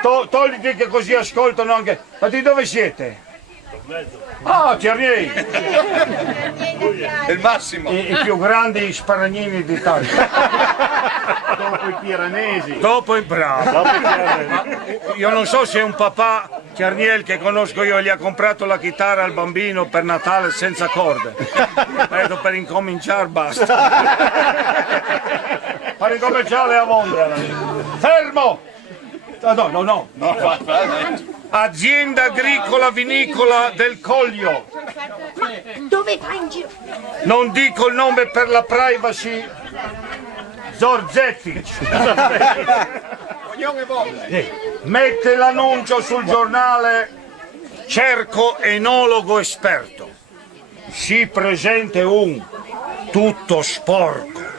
Togliti che così ascoltano anche. Ma di dove siete? Ah, Cernieri! È il massimo! I più grandi sparagnini d'Italia. Dopo i piranesi. Dopo il bravo. Io non so se è un papà, Cerniel, che conosco io, gli ha comprato la chitarra al bambino per Natale senza corde. Vedo per incominciare basta. Per incominciare a Londra. Fermo! No. Azienda agricola vinicola del Coglio. Ma dove vai in giro? Non dico il nome per la privacy. Zorzetti. Mette l'annuncio sul giornale. Cerco enologo esperto. Si presente un tutto sporco.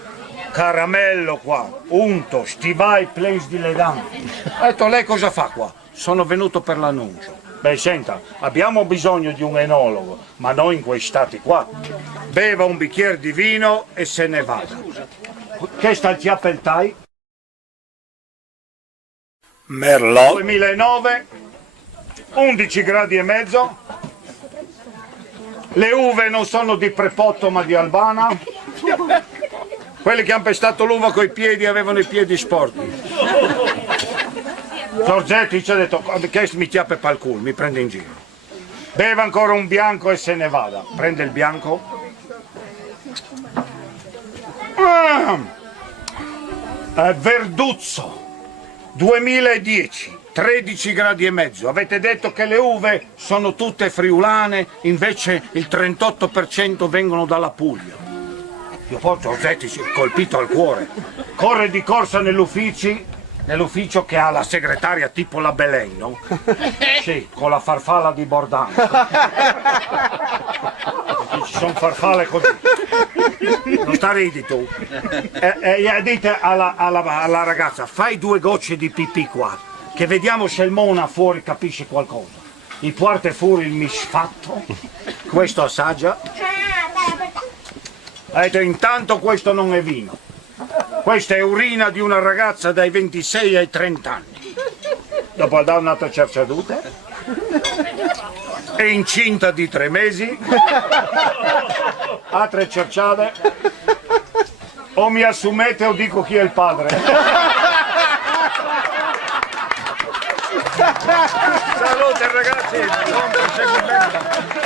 Caramello qua, unto, stivai place di leganti. Ho detto, lei cosa fa qua? Sono venuto per l'annuncio. Beh, senta, abbiamo bisogno di un enologo, ma non in quei stati qua. Beva un bicchiere di vino e se ne vada. Che sta il chiappeltai? Merlot 2009, 11 gradi e mezzo. Le uve non sono di Prepotto ma di Albana. Quelli che hanno pestato l'uva coi piedi avevano i piedi sporchi. Giorgetti ci ha detto che mi chiappe pal culo, mi prende in giro. Beve ancora un bianco e se ne vada. Prende il bianco. Verduzzo 2010, 13 gradi e mezzo. Avete detto che le uve sono tutte friulane, invece il 38% vengono dalla Puglia. Io poi Giorgetti si è colpito al cuore, corre di corsa nell'ufficio che ha la segretaria tipo la Belen, no? Sì, con la farfalla di Bordano. Ci sono farfalle così. Non sta ridi tu. E dite alla ragazza, fai 2 gocce di pipì qua, che vediamo se il Mona fuori capisce qualcosa. Il porta fuori il misfatto, questo assaggia. Intanto questo non è vino, questa è urina di una ragazza dai 26 ai 30 anni. Dopo ha dato un'altra cerciaduta, è incinta di 3 mesi, ha 3 cerciate, o mi assumete o dico chi è il padre. Salute ragazzi, buon proseguimento.